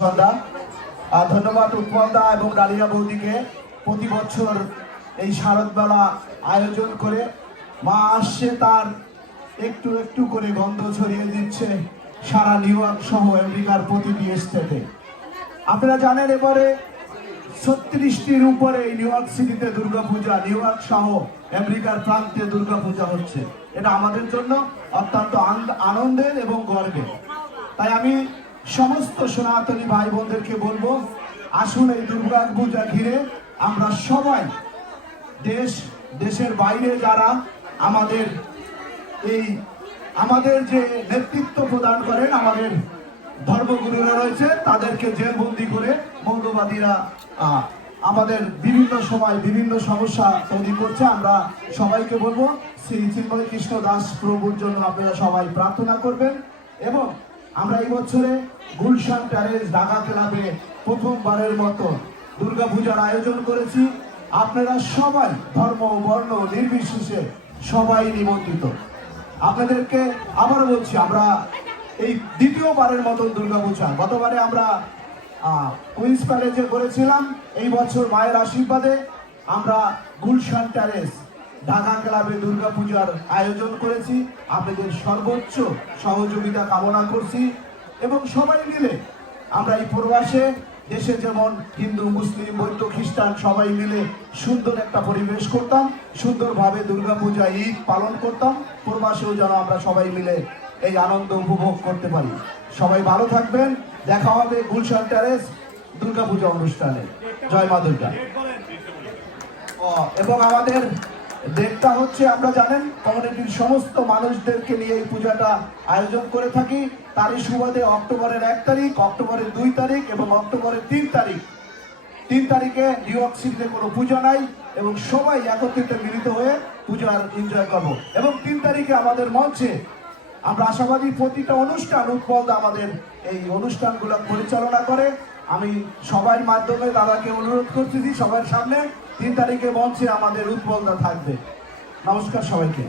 সন্ধ্যা ধন্যবাদ উৎপলদা এবং ডালিয়া বৌদিকে প্রতি বছর এই শারদবেলা আয়োজন করে। মা আসছে তার একটু একটু করে গন্ধ ছড়িয়ে দিচ্ছে সারা নিউ ইয়র্ক সহ আমেরিকার প্রতিটি স্টেটে। আপনারা জানেন এবারে ছত্রিশটির উপরে এই নিউ ইয়র্ক সিটিতে দুর্গাপূজা, নিউ ইয়র্ক সহ আমেরিকার প্রান্তে দুর্গাপূজা হচ্ছে। এটা আমাদের জন্য অত্যন্ত আন- আনন্দের এবং গর্বের। তাই আমি সমস্ত সনাতনী ভাই বোনদেরকে বলব, আসুন এই দুর্গা পূজা ঘিরে আমরা সবাই দেশ, দেশের বাইরে যারা আমাদের এই, আমাদের যে নেতৃত্ব প্রদান করেন, আমাদের ধর্মগুরুরা রয়েছে, তাদেরকে জেলবন্দি করে মৌলবাদীরা আমাদের বিভিন্ন সময় বিভিন্ন সমস্যা তৈরি করছে। আমরা সবাইকে বলব, শ্রী চিন্ময় কৃষ্ণ দাস প্রভুর জন্য আপনারা সবাই প্রার্থনা করবেন এবং আমরা এই বছরে গুলশান প্যারেজ ঢাকা ক্লাবে প্রথমবারের মতো দুর্গাপূজার আয়োজন করেছি। আপনারা সবাই ধর্ম বর্ণ নির্বিশেষে সবাই নিমন্ত্রিত। আপনাদেরকে আবারও বলছি, আমরা এই দ্বিতীয়বারের মতন দুর্গাপূজা। গতবারে আমরা কুইন্স প্যালেজে করেছিলাম। এই বছর মায়ের আশীর্বাদে আমরা গুলশান ট্যারেস ঢাকা ক্লাবে দুর্গাপূজার আয়োজন করেছি। আপনাদের সর্বোচ্চ সহযোগিতা কামনা করছি এবং সবাই মিলে আমরা এই প্রবাসে দেশে যেমন হিন্দু, মুসলিম, বৌদ্ধ, খ্রিস্টান সবাই মিলে সুন্দর একটা পরিবেশ করতাম, সুন্দরভাবে দুর্গাপূজা ঈদ পালন করতাম। প্রবাসেও যেন আমরা সবাই মিলে এই আনন্দ উপভোগ করতে পারি। সবাই ভালো থাকবেন। দেখা হবে গুলশান ট্যারেস দুর্গাপূজা অনুষ্ঠানে। জয় মা দুর্গা। এবং আমাদের ডেটটা হচ্ছে, আমরা জানেন, কমিউনিটির সমস্ত মানুষদেরকে নিয়ে এই পূজাটা আয়োজন করে থাকি। তারই সুবাদে অক্টোবরের এক তারিখ, অক্টোবরের দুই তারিখ এবং অক্টোবরের তিন তারিখ। তিন তারিখে নিউ ইয়র্ক সিটিতে কোনো পূজা নাই এবং সবাই একত্রিত মিলিত হয়ে পূজার এনজয় করব। এবং তিন তারিখে আমাদের মঞ্চে আমরা আশাবাদী প্রতিটা অনুষ্ঠান, উৎপল আমাদের এই অনুষ্ঠানগুলো পরিচালনা করে। আমি সবার মাধ্যমে দাদাকে অনুরোধ করতেছি, সবার সামনে তিন তারিখে মঞ্চে আমাদের উৎপলদা থাকবে। নমস্কার সবাইকে।